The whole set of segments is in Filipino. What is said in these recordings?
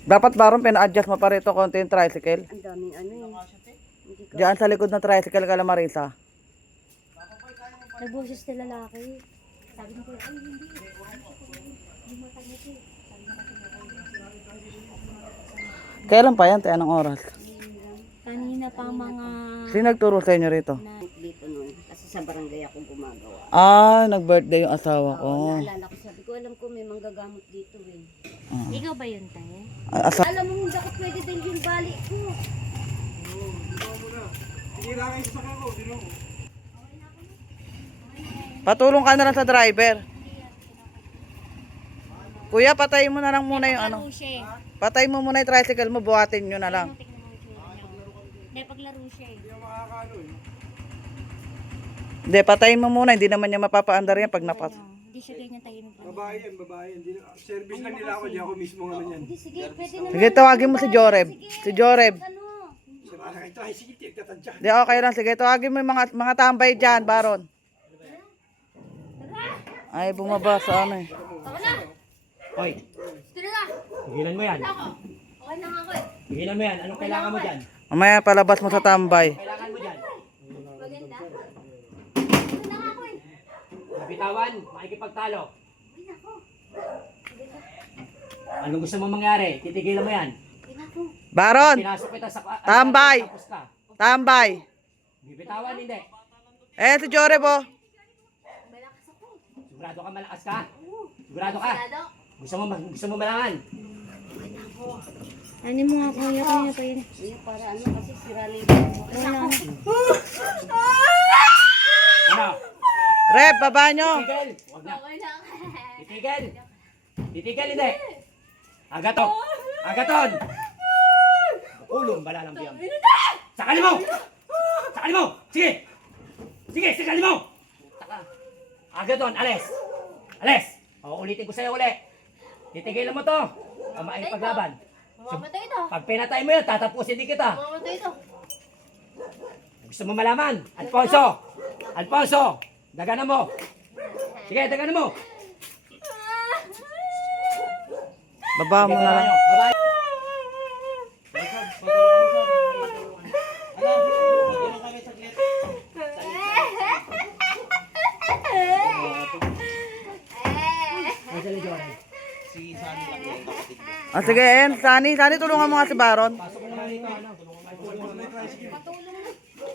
Dapat Baron, pina-adjust mo pa rito konti yung tricycle. Ang daming ano eh. Diyan sa likod ng tricycle ka lang, Marisa. Nagboses na lalaki. Sabi ko, ay hindi. Hindi matanya siya. Sabi na kasi Kailan pa yan? Anong oras? kanina pa mga... Sino nagturo sa inyo rito? Dito nun. Kasi sa barangay ako gumagawa. Ah, nag-birthday yung asawa ko. Naalala ko, sabi ko, alam ko may manggagamot dito eh. Ikaw ba yun, tayo? Alam mo, hindi ako pwede din yung bali ko. Patulong ka na lang sa driver. Kuya, patayin mo na lang muna yung ano. Patayin mo muna yung tricycle mo, buhatin nyo na lang. Hindi, paglaro siya eh. Hindi, patayin mo muna. Hindi naman niya mapapaandar yan pag napas. Hindi siya ganyan tayo ng Babae yan. Service lang nila ako, di ako mismo ano yan. Hindi, sige, pwede naman. Sige, tawagin mo si Joreb. Si Joreb. Ano? Sira lang ito, ay sige, tiyagkatansya. Di, okay lang. Sige, tawagin mo yung mga tambay dyan, Baron. Ay, bumaba sa ano eh. Hoy, tigilan mo yan. Okay na nga ako eh. Tigilan mo yan. Anong kailangan mo dyan? Mamaya palabas mo sa tambay. Kailangan mo dyan? Maganda. Okay na nga ako eh. Nabitawan, makikipagtalo. Anong gusto mo mangyari? Titigilan mo yan. Okay na ako. Baron! Pinasok kita sa... Tambay! Tapos ka. Tambay! Bibitawan, hindi. Eh, si Joreb oh. Malakas ako. Sigurado ka malakas ka? Sigurado ka? Sigurado. Gusto mo malangan? Ano mo nga kuya pa yun? Para ano kasi sirali ko. Wala. Ano? Rep, baba nyo. Titigil! Huwag na. Okay lang. Titigil! Titigil, hindi. Agaton! Agaton! Ulong bala ng biyang. Sakali mo! Sakali mo! Sige! Sige, sakali mo! Agaton, alis! Alis! O, ulitin ko sa'yo uli. Titigilan mo to. O, maipaglaban. Mamamatay ito. Pag pinatay mo yun, tatapusin din kita. Mamamatay ito. Gusto mo malaman? Alfonso! Alfonso! Daganan mo! Sige, daganan mo! Baba mo na lang. Bye-bye! Ah, sige, en. Sani, tulungan mo nga si Baron.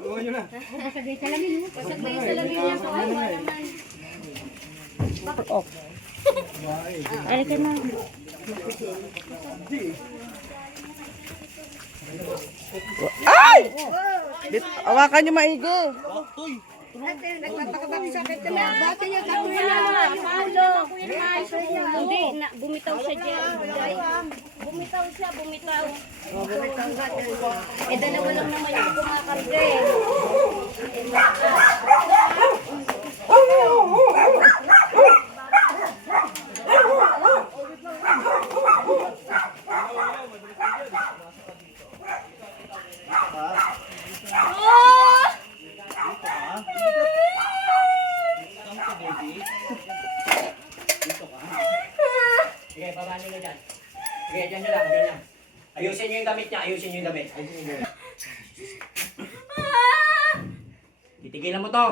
Tulungan nyo na. Pasagay salamin niya sa naman. Oh. Ay ka na. Ay! Awakan nyo maigi. Bate niya kakuya na. Paulo. Hindi, bumitaw siya dyan. Bumitaw siya. Eh, dalawa lang naman yung kumakarga eh. Sige, baba nyo na dyan. Sige, dyan nyo lang, dyan lang. Ayusin nyo yung damit niya, ayusin nyo yung damit. Titigilan mo to.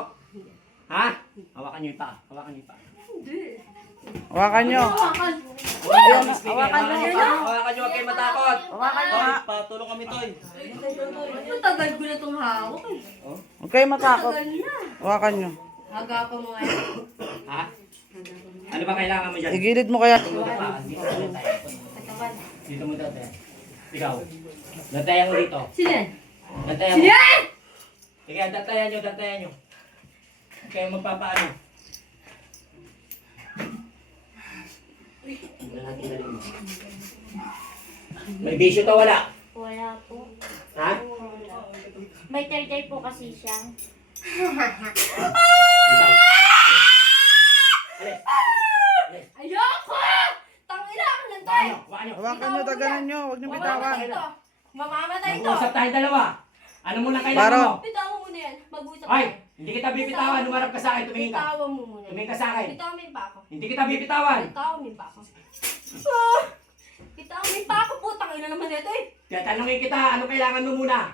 Ha? Hawakan nyo yung paa. Hawakan nyo yung paa. Hawakan nyo. Hawakan nyo yung paa. Hawakan nyo, huwag kayo matakot. Hawakan nyo ha. Patulong kami, Toy. Matagal ko na itong hawak eh. Huwag kayo matakot. Hawakan nyo. Agapan mo nga yan. Ha? Ano ba kailangan mo dyan? Igilid mo kaya. Dito mo tayo. Dito mo tayo. Ikaw. Dantayan mo dito. Sila? Dantayan mo. Sige, dantayan nyo, dantayan nyo. Huwag kayong magpapaano. May bisyo to wala? Wala po. Ha? May third eye po kasi siya. Ikaw. Alis. Alis. Ayoko! Tangina ka lang tayo! Paano? Paano? Hawakan nyo, daganan nyo. Huwag nyo bitawan. Mamamatay ito! Mag-uusap tayo dalawa. Ano mo lang kailangan Baro. mo? Bitawan mo muna yan. Mag-usap Ay, tayo. hindi kita bibitawan. Lumarap ka sa akin, tumingin ka. Bitawan mo muna. Tumingin ka sa akin. Bitawan mo pa ako. Hindi kita bibitawan. Bitawan mo pa ako. Bitawan mo ina naman ito eh. Kaya tanongin kita, ano kailangan mo muna?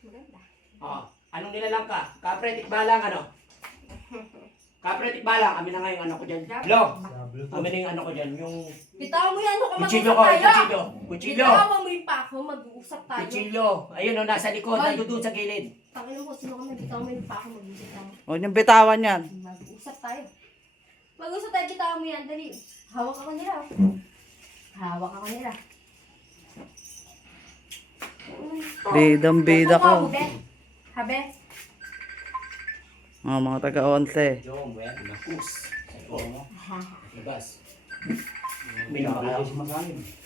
Maganda. Oh, anong nilalang ka? Kapre, tikbalang, ano? Kapre, tikbalang. Amin na nga yung ano ko dyan. Hello? Amin na yung ano ko dyan. Yung Bitawan mo yan, ano ka kuchilyo mag-usap ko, tayo. kuchilyo. Kuchilyo. Bitawan mo yung pako, mag-uusap tayo. Kuchilyo. Ayun o, nasa likod. Hoy. Nandun sa gilid. Tangina mo, sino ka man, bitawan mo yung pako, mag-usap tayo. Huwag niyong bitawan yan. Mag-usap tayo. Mag-usap tayo, bitawan mo yan, dali. Hawak ako nila. Hawak ako nila. Bidang-bida ko. Habe. Habe. Mga taga-onse. Yung, well, nakus. Sa loob mo. Labas. Uminom ka kayo.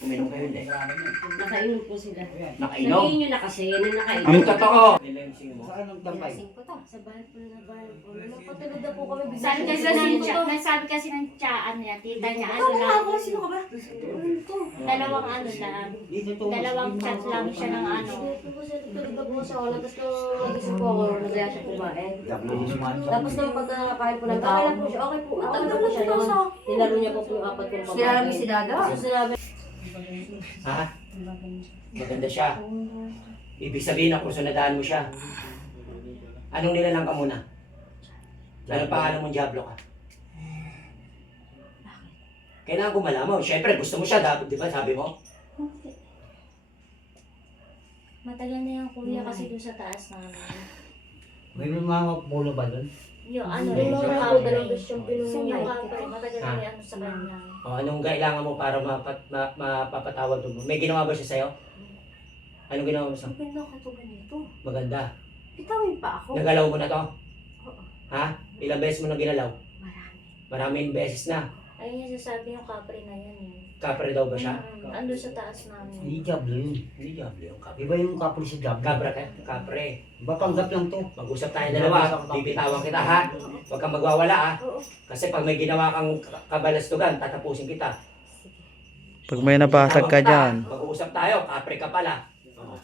Uminom kayo, hindi. Nakainom po sila. Nakainom. Sabihin nyo na kasi, yan ang nakainom. Ang totoo. Nilansing mo. Lasing ko to. Sa bahay po na bahay po. Napatulog na po kami. Sabi kasi ng sabi kasi ng tsaan niya, tita niya, ano lang, Ako, sino ka ba? dalawang ano lang, dalawang chat lang siya ng ano. Tulog na po siya. Tapos nung nagising po ako, nagaya siya kumain. Tapos nung pagka nakakain po ng tao, okay lang po siya. Okay po. Okay lang po siya. Nilaro niya po yung apat ko. Kilala mo si Dada? So sinabi, Ha? Maganda siya. Ibig sabihin na kursunadaan mo siya. Anong nilalang ka muna? Anong pangalan mong Diablo ka? Kailangan ko malaman. Siyempre, gusto mo siya. Dapat, di ba, sabi mo? Matagal na yung kuya kasi doon sa taas namin. May mga pulo ba doon? Yung ano yung rin, yung mga kapre. dalawang beses yung Yung pinunungay. kapre, matagal na yung ano sa kanya. O, anong kailangan mo para mapapatawad mo? May ginawa ba siya sa'yo? Anong ginawa mo sa'yo? Ang ganda ka to ganito. Maganda. Bitawin pa ako. Nagalaw mo na to? Oo. Ha? Ilang beses mo na ginalaw? Marami. Maraming beses na. Ayun yung sasabi yung kapre na yun eh. Kapre daw ba siya? Ando sa taas namin. Hindi Diablo yun. Hindi Diablo yung kapre. Iba yung couple sa Diablo. Kapre. Iba panggap lang to. Mag-usap tayo dalawa. Bibitawan kita ha. Huwag kang magwawala ha. Oo. Kasi pag may ginawa kang kabalastugan, tatapusin kita. Pag may nabasag ka dyan. Mag-uusap tayo, kapre ka pala. Oo.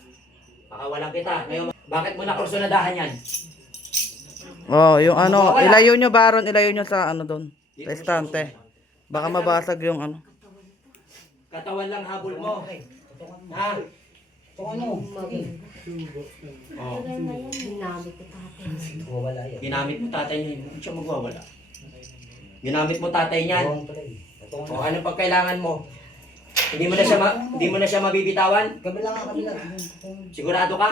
Pakawalan kita. Ngayon, bakit mo nakursunadahan yan? Oh, yung ano, ilayo nyo baron, ilayo nyo sa ano doon. Sa estante. Baka mabasag yung ano. Katawan lang habol mo. Ha? Ito ano? Oh. Matagal na yan. Ginamit ko tatay. Wala yan. Ginamit mo tatay niya, hindi siya magwawala. Ginamit mo tatay niyan. Bawang pala eh. Ito ano? O anong pagkailangan mo? Hindi mo na siya mabibitawan? Kabila nga kabila. Sigurado ka?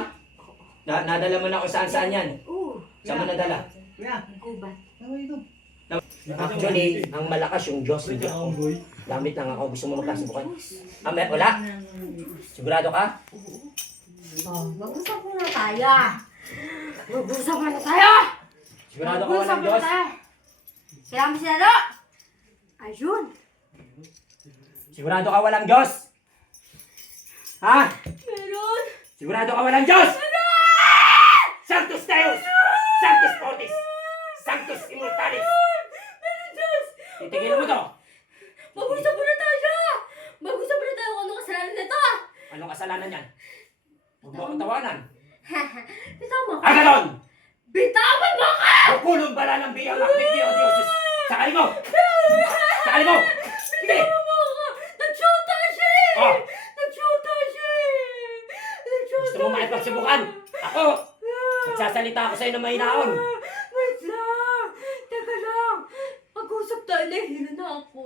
Nadala mo na kung saan yan. Oo. Saan mo nadala? Gubat. Actually, ang malakas yung Diyos, hindi ako. Damit lang ako. Gusto mo magkasubukan? Wala? Sigurado ka? Oh, mag-usap muna tayo. Mag-usap muna tayo. Sigurado ka walang Diyos? Kailangan mo si Dada. Ayun. Sigurado ka walang Diyos? Ha? Meron. Sigurado ka walang Diyos? Sanctus Deus! Sanctus Fortis! Sanctus Immortalis! Meron, Diyos. Titigil mo to! Mag-usap muna tayo. Mag-usap muna tayo kung ano kasalanan nito. Anong kasalanan yan? Huwag mo akong tawanan. Bitawan mo ako. Agaton! Bitawan mo ako. Bukulong bala ng biyang akbiti o Diyos! Sakali mo! Sakali mo! Sige! Bitawan mo ako. Nag-shota siya eh. Oh! Nag-shota siya eh. Nag-shota Gusto mo makipagsubukan? Ako! Magsasalita ako sa'yo ng mahinaon! Wait lang. Teka lang. Mag-usap tayo. Nahihilo na ako.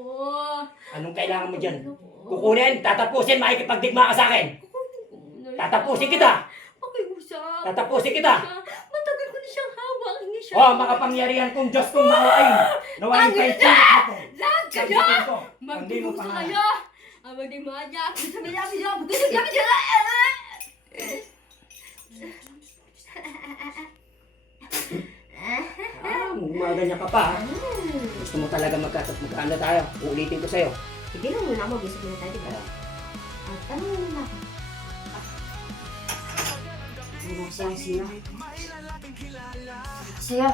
Anong kailangan mo dyan? Kukunin, tatapusin, makikipagdigma ka sa akin! Tatapusin kita! Pakiusap. Tatapusin kita! Matagal ko na siyang hawak. Hindi siya. Oh, makapangyarihan kong Diyos kong maawain! Nawain pa yung sulit ako! Lahat kayo. Sabitin ko, hindi mo Magdudusa pangalan. kayo. Ang magdimanya. Sabi niya. Magdudusa kayo. Umaganyan ka pa. Gusto mo talaga magkano tayo? Uulitin ko sa'yo. Sige lang muna. Mag-isip muna tayo. Diba? At tanong muna ako. Ano kasi ang sino? Sa'yo.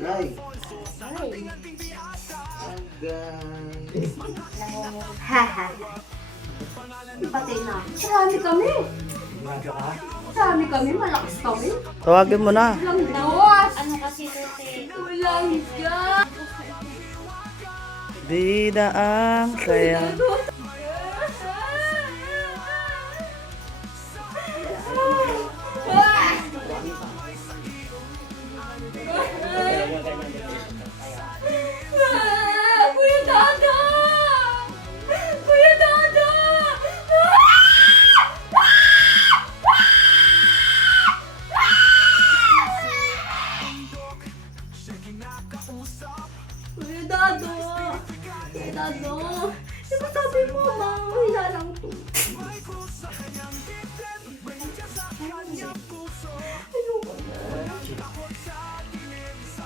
Nay. Haha. Ipatay na. Marami kami. Umaga ka? Marami kami. Malakas kami. Tawagin mo na. Walang Diyos. Ano kasi kasi, Walang Diyos. Bida ang saya. ano. Di ba sabi mo, mahila lang to. Ano ba na?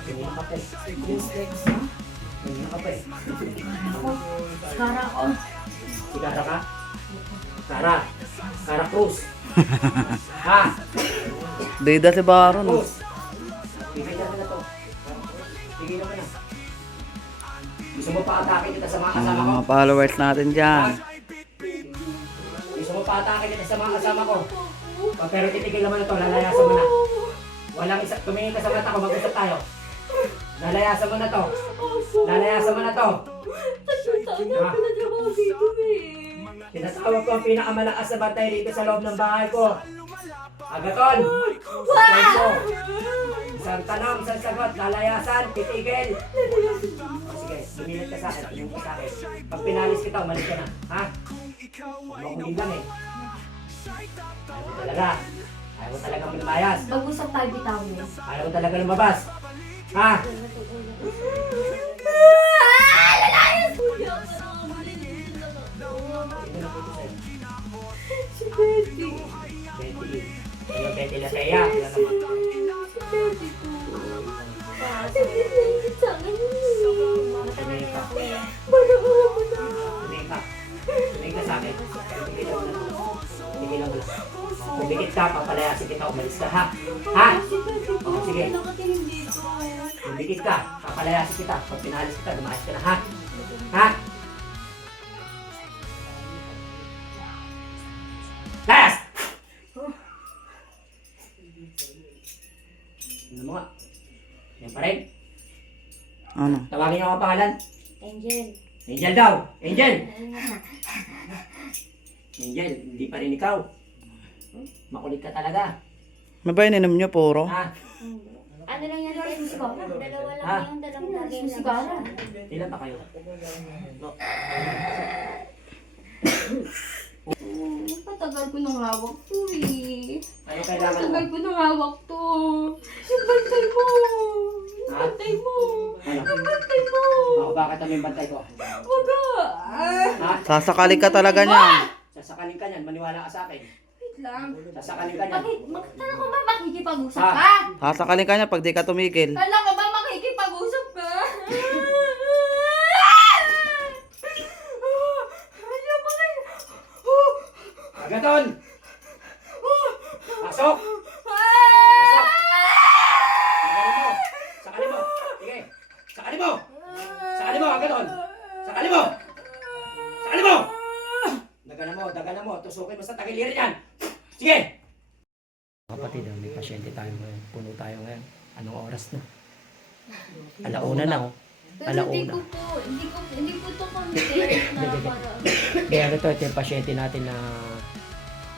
Tingin ka pa eh. Tingin ka pa eh. Kara ko. Sigara ka? Kara. Kara Cruz. Ha? Bida si Baron. Cruz. Tigilan mo na to. Tigilan mo na. Gusto mo pa atake kita sa mga kasama ko? Mga followers natin dyan. Gusto mo pa atake kita sa mga kasama ko? Pero titigil naman na to, lalayasan mo na. Walang isa, tumingin ka sa mata ko, mag-usap tayo. Lalayasan mo na to. Lalayasan mo na to. Tatlong taon na pinagtrabaho dito eh. Tinatawag ko ang pinakamalakas na bantay dito sa loob ng bahay ko. Agaton! Wow! Isang tanong, isang sagot, lalayasan, titigil. Sige, lumilit ka sa akin, tumingin ka sa akin. Pag pinalis kita, umalis ka na. Ha? Makulit lang eh. Ayaw mo talaga. Ayaw mo talaga lumayas. Mag-usap tayo bitawin. Ayaw mo talaga lumabas. Ha? Si Betty. Betty. Ano Betty la Teya? Wala naman. Si Betty to. Hindi naisip sa akin yun eh. Tumingin ka. Magawa mo na. Tumingin ka. Tumingin ka sa akin. Tigilan mo na. Tigilan mo na. Pumikit ka, papalayasin kita, umalis ka, ha? Ha? Si Betty to. Oh, sige. Nakatingin dito. Pumikit ka, papalayasin kita. Pag pinalis kita, lumayas ka na, ha? Ha? Layas! Ano mo nga? Yan pa rin. Ano? Tawagin niyo ang pangalan. Angel. Angel daw! Angel! Angel, hindi pa rin ikaw. Makulit ka talaga. May ba ininom nyo puro? Ha? Ano lang yan, Ren? Dalawa lang Ha? yun, dalawang lagi Si Cara. Ilan ba kayo? Matagal ko nang hawak to eh. Ano kailangan mo? Matagal ko nang hawak to. Yung bantay mo. Yung Ha? bantay mo. Ano? Yung bantay mo. Ako, bakit ano yung bantay ko? Waga. Ha? Sasakali ka talaga niyan. Sasakalin ka niyan, maniwala ka sa akin. Wait lang. Sasakalin ka niyan. Kala ko ba makikipag-usap Ha? ka? Sasakali ka niyan pag di ka tumigil. Kala ko ba makikipag-usap ka? Ayaw mo kayo. Agaton! Pasok! Sakalin mo! Sige! Sakalin mo! Sakalin mo, Agaton! Sakalin mo! Sakalin mo! Dagalan mo. Tusukin mo sa tagiliran yan! Sige! Kapatid, may pasyente tayo ngayon. Puno tayo ngayon. Anong oras na? Alauna na, oh. Pero hindi po to content na para. Kaya ito yung pasyente natin na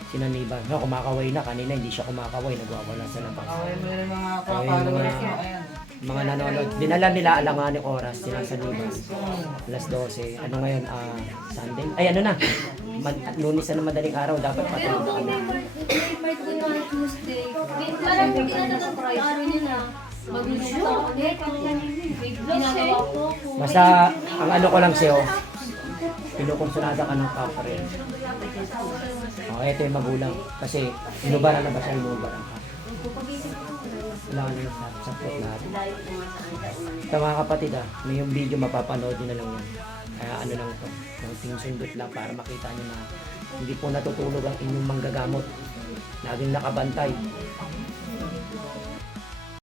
sinaniban. No, kumakaway na. Kanina hindi siya kumakaway. Nagwawala sa labas. mo yung mga followers nyo, Mga nanonood. Dinala nila alanganing oras. Sinasaniban. Alas 12. Ano ngayon? Sunday? Ay, ano na? Lunes na madaling araw. Dapat Pero patulog na kung kami. may part ko na Tuesday, parang hindi na nag-try araw niya na mag-shoot ako ulit. May ginagawa ko. Basta, ang ano ko lang sa'yo, pinukonsulada ka ng kapre. Ito yung magulang. Kasi, inubaran na ba siya? Inubaran ka. Wala ka na sa support natin. Ito mga kapatid may yung video mapapanood nyo na lang yan. Kaya ano lang ito, ng sundot lang para makita nyo na hindi po natutulog ang inyong manggagamot. Laging nakabantay.